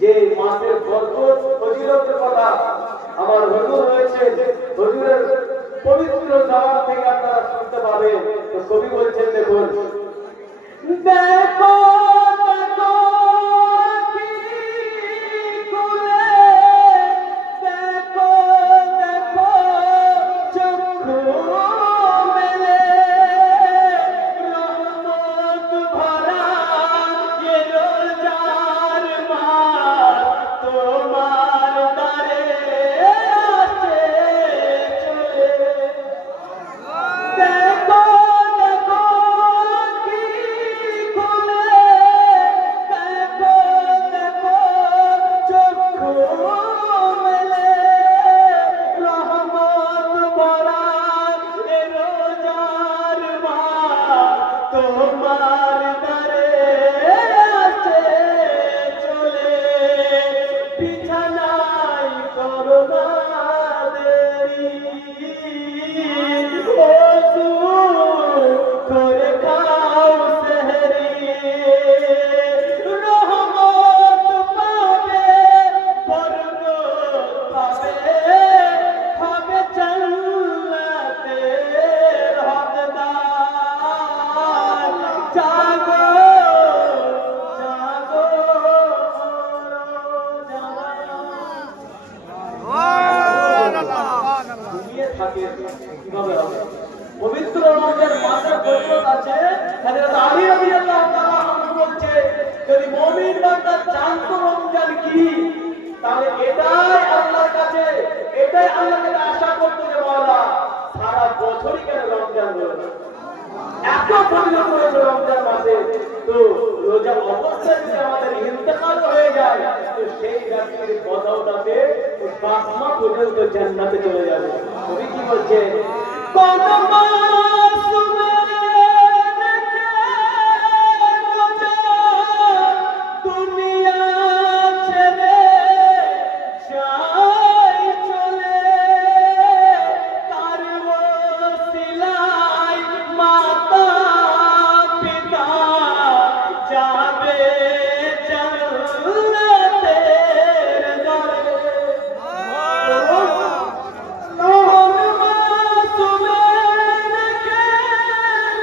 যে মাসের বরকত ফজিলতের কথা আমার হুজুর রয়েছে, হুজুরের পবিত্র জবান থেকে আপনারা শুনতে পাবেন। তো কবি বলছেন, দেখুন দেখো দেখো কি কুলে, দেখো দেখো চক্ষু মেলে, রহমত ভরা ये রোজার মাস তোমার দ্বারে আসে চলে। দেখো দেখো কি খুলে, দেখো দেখো চক্ষু মেলে, রহমত ভরা এ রোজার মাস তোমার দ্বারে আসে চলে। বিছানায় করো না দেরি, ওযু করে খাও সেহরি, রহমত পাবে বরকত পাবে, হবে জান্নাতের হকদার। জাগো জাগো ঘুমিয়ে থাকে কিভাবে হবে? পবিত্র রমজান মাসের বরকত আছে। হযরত আলী রাদিয়াল্লাহু তাআলা আনহু বলছে, যদি মুমিন বান্দা জানতো রমজান কি, তাহলে এটাই আল্লাহর কাছে, এটাই আল্লাহর কাছে আশা করতো যে মাওলা সারা বছরই কেন রমজান হলো, এত ফজিলত রয়েছে রমজান মাসে। তো রোজা অবস্থায় যদি আমাদের ইন্তেকাল হয়ে যায়, তো সেই রাতের বদৌলতে বাসমা পর্যন্ত জান্নাতে চলে যাবে। কবি কি বলছে, কোন মাসুমে নেকে রোজা দুনিয়া ছেড়ে যায় চলে, তার ওসিলায় মাতা পিতা যাবে জান্নাতের দ্বারে। কোন মাসুমে নেকে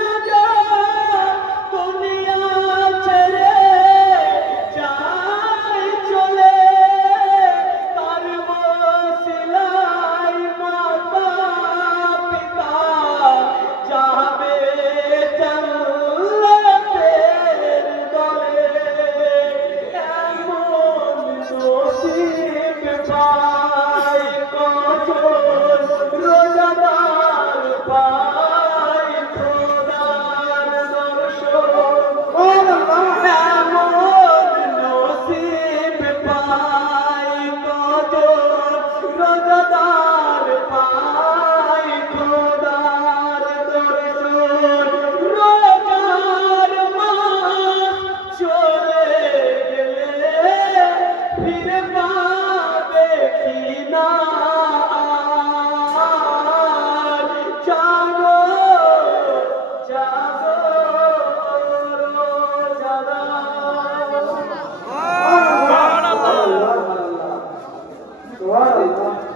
রোজা দুনিয়া ছেড়ে যায় চলে, তার ওসিলায় মাতা পিতা যাবে জান্নাতের দ্বারে। এমন নসিব পায় কজন রোজাদার, পায় খোদার দর্শন। এমন নসিব পায় কজন রোজাদার, পায় খোদার দর্শন। রোজার মাস চলে গেলে ফিরে পাবে কি না আর। জাগো জাগো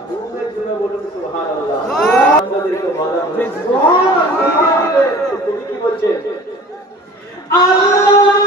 ঘুমের জন্য বলুন সুবহানাল্লাহ। আমাদেরকে বাধা করে কবি কি বলছে, আল্লাহ